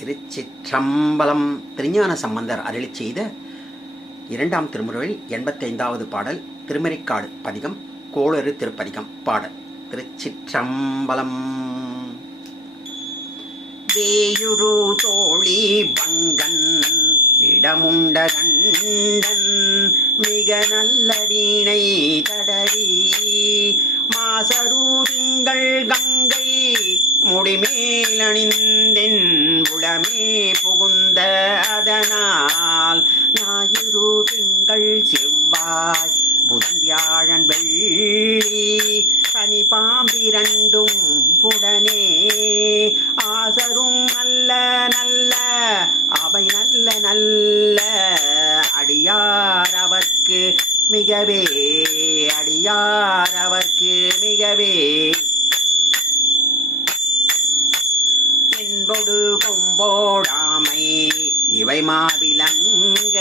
திருச்சிற்றம்பலம். திருஞான சம்பந்தர் அருளிச் செய்த 2ஆம் திருமுறையில் 85வது பாடல் திருமறைக்காடு பதிகம் கோளறு திருப்பதிகம். பாடல் திருச்சிற்றம்பலம். வேயுரு தோழி பங்கன் விடமுண்ட கண்டன் மிக நல்ல வீணை தடவி மாசரு திங்கள் கங்கை முடிமேல் அணிந்தென் புலமே புகுந்த அதனால் ஞாயிறு திங்கள் செவ்வாய் புதன் வியாழன் வெள்ளி சனி பாம்பிரண்டும் புடனே ஆசரும் நல்ல நல்ல அவை நல்ல நல்ல அடியார் அவர்க்கு மிகவே அடியார் அவர்க்கு மிகவே என்பொடு கொம்போடாமை இவை மாவிலங்க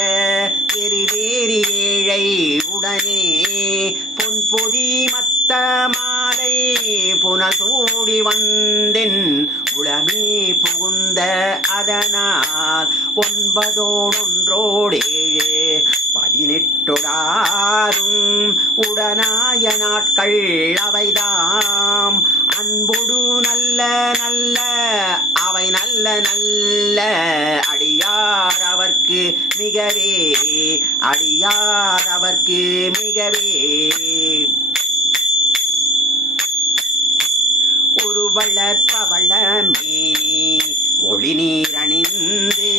எரிதேறி ஏழை உடனே பொன்பொதி மத்த மாலை புனசூடி வந்தென் உளமே புகுந்த அதனால் 9 18 உடனாய நாட்கள் அவைதாம் அன்பொடு நல்ல நல்ல அவை நல்ல நல்ல அடியார் அவர்க்கு மிகவே அடியார் அவர்க்கு மிகவே ஒரு வளர்ப்பவள மேனி ஒளி நீரணிந்து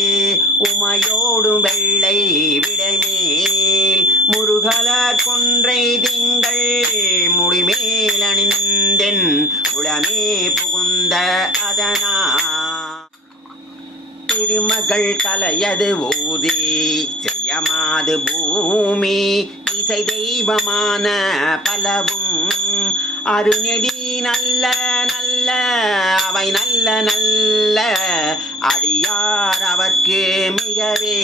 உமையோடும் வெள்ளை விடைமேல் முருகலர் கொன்றை திங்கள் முடிமேல் அணிந்தென் உளமே புகுந்த அதனா திருமகள் கலையது ஊதி செய்யமாது பூமி இசை தெய்வமான பலவும் அருநெதி நல்ல நல்ல அவை நல்ல நல்ல அடியார் அவர்க்கு மிகவே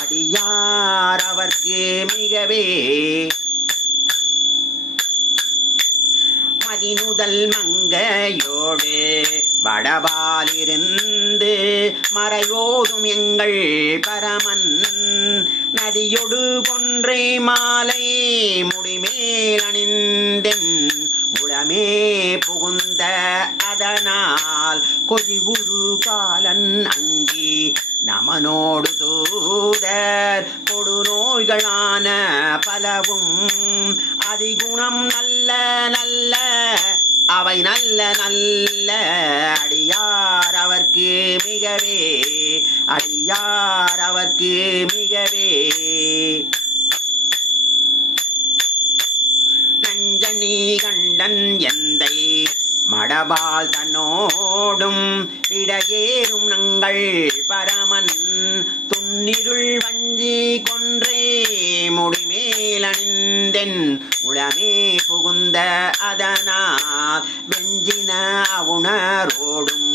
அடியார் அவர்க்கு மிகவே மதிநுதல் மங்கையோடு வடபாலிருந்து மறையோதும் எங்கள் பரமன் நதியொடு கொன்றை மாலை முடிமேல் அணிந்தென் உளமே புகுந்த அதனால் கொதிவுரு காலன் அங்கி நமனோடு தூதர் கொடு நோய்களான பலவும் அதிகுணம் நல்ல நல்ல அவை நல்ல நல்ல அடியார் அவர்க்கு மிகவே அடியார் அவர்க்கு மிகவே நஞ்சனி கண்டன் எந்தை மடபால் தன்னோடும் இடையேறும் நங்கள் பரமன் துன்னிருள் வஞ்சி கொன்றே முடிமேல் அணிந்தென் உளமே புகுந்த அதனால் வெஞ்சின அவுணரோடும்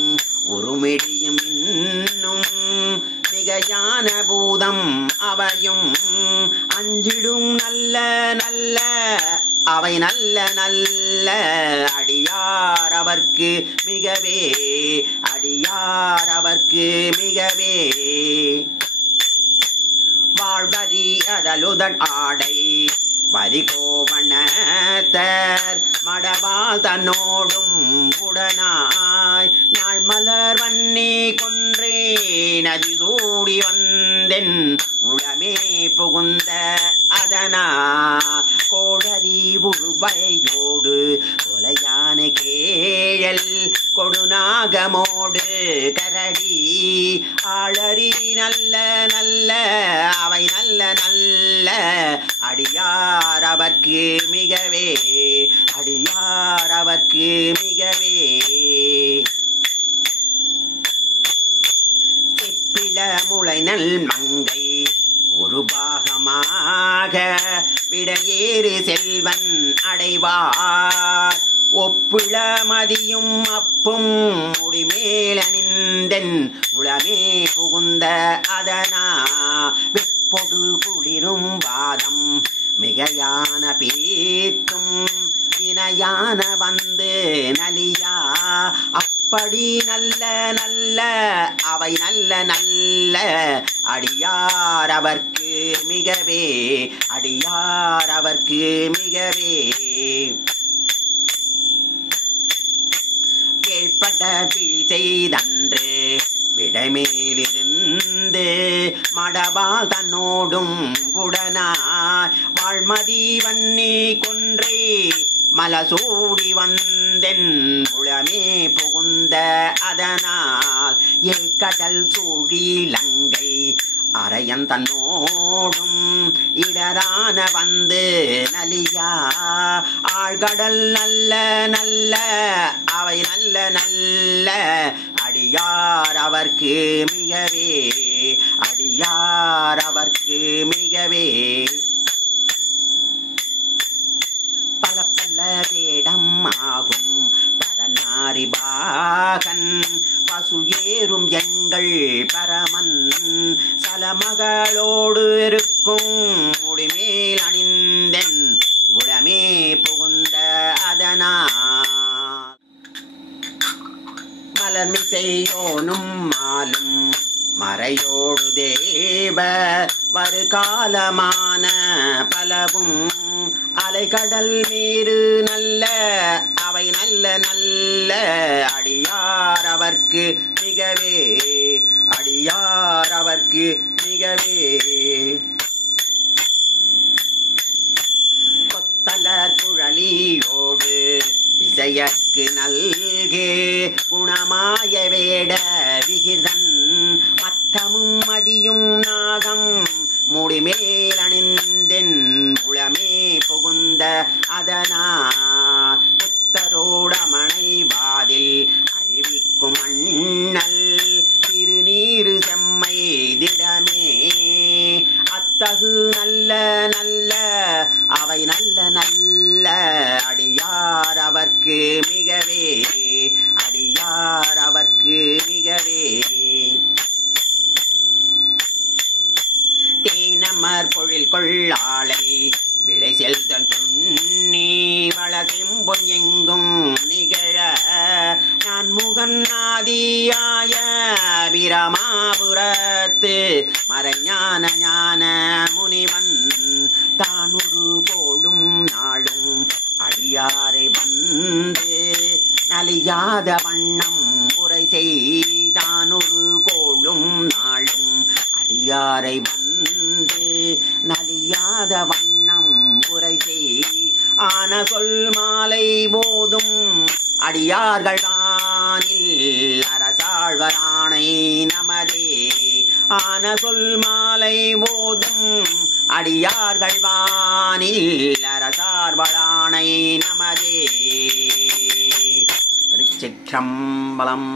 ஒருமிடியும் இன்னும் மிகையான பூதம் அவையும் அஞ்சிடும் நல்ல நல்ல அவை நல்ல நல்ல அடியார் அவர்க்கு மிகவே அடியார் அவர்க்கு மிகவே வாழ்வரி அதலுதன் ஆடை வரிகோவணத்தர் மடவாள் தன்னோடும் உடனாய் நாள் மலர் வன்னி கொன்றே நதி சூடி வந்தென் உளமே புகுந்த அதனா கோடரி உருவையோடு கொலையான கேழல் கொடுநாகமோடு கரடி ஆளரி நல்ல நல்ல அவை நல்ல நல்ல அடியார் அவர்க்கு மிகவே அடியார் அவர்க்கு மிகவே செப்பிள முளை நல் மங்கை ஒரு பாகமாக விடையேறு செல்வன் அடைவார் ஒப்பிள மதியும் அப்பும் முடிமேல் அணிந்தென் உளமே புகுந்த அதனா வெப்பொடு குளிரும் வாதம் மிகையான பேத்தும் வினையான வந்து நலியா அப்படி நல்ல நல்ல அவை நல்ல நல்ல அடியார் அவர்க்கு மிகவே அடியார் அவர்க்கு மிகவே கீழ்ப்பட்ட பிழி செய்தன்று விடைமேலிருந்து மடவால் தன்னோடும் உடனாய் வாழ்மதி வன்னி கொன்றே மலசூடி வந்தென் உளமே புகுந்த அதனால் கடல் சூழி லங்கை அரையன் தன்னோடும் இடரான வந்து நலியா ஆழ்கடல் நல்ல நல்ல அவை நல்ல நல்ல அடியார் அவர்க்கு மிகவே அடியார் அவர்க்கு மிகவே பல பல வேடம் ஆகும் பரநாரிபாகன் பசு ஏறும் எங்கள் பரமன் சலமகளோடு இருக்கும் முடிமேல் அணிந்தென் உளமே புகுந்த அதனால் மலர்மிசையோனும் மாலும் மறையோடு தேவ வருகாலமான பலவும் அலைகடல் மீறு நல்ல அவை நல்ல நல்ல அடியார் அவர்க்கு மிகவே அடியார் அவர்க்கு மிகவே கொத்தலர் குழலியோடு இசையற்கு நல்கே குணமாய வேட விகிதன் மத்தமும் மதியும் நாகம் முடிமேல் அணிந்தென் உளமே புகுந்த அதனால் புத்தரோடமனை வாதில் அழிவிக்கும் அண்ணல் திருநீரு செம்மை திடமே அத்தகு நல்ல நல்ல அவை நல்ல நல்ல அடியார் அவர்க்கு மிகவே அடியார் அவர்க்கு மிகவே தேனமர் பொழில் கொள்ளாளை விளை செல்தன் துண்ணி வளசெம்பொன் எங்கும் நிகழ நான் முகன் ஆதியாய பிரமாபுரத்து மறைஞான ஞான முனிவன் தானுரு போலும் நாளும் அடியாரை வந்து நலியாத வண்ணம் உரை செய்தானொரு கோளும் நாளும் அடியாரை வந்து நலியாத வண்ணம் உரை செய் ஆன சொல் மாலை போதும் அடியார்கள் தானில் அரசாழ்வரானை நமதே ஆன சொல் மாலை போதும் அடியார்கள் வானில் அரசார்வரானை நமதே திருச்சிற்றம்பலம்.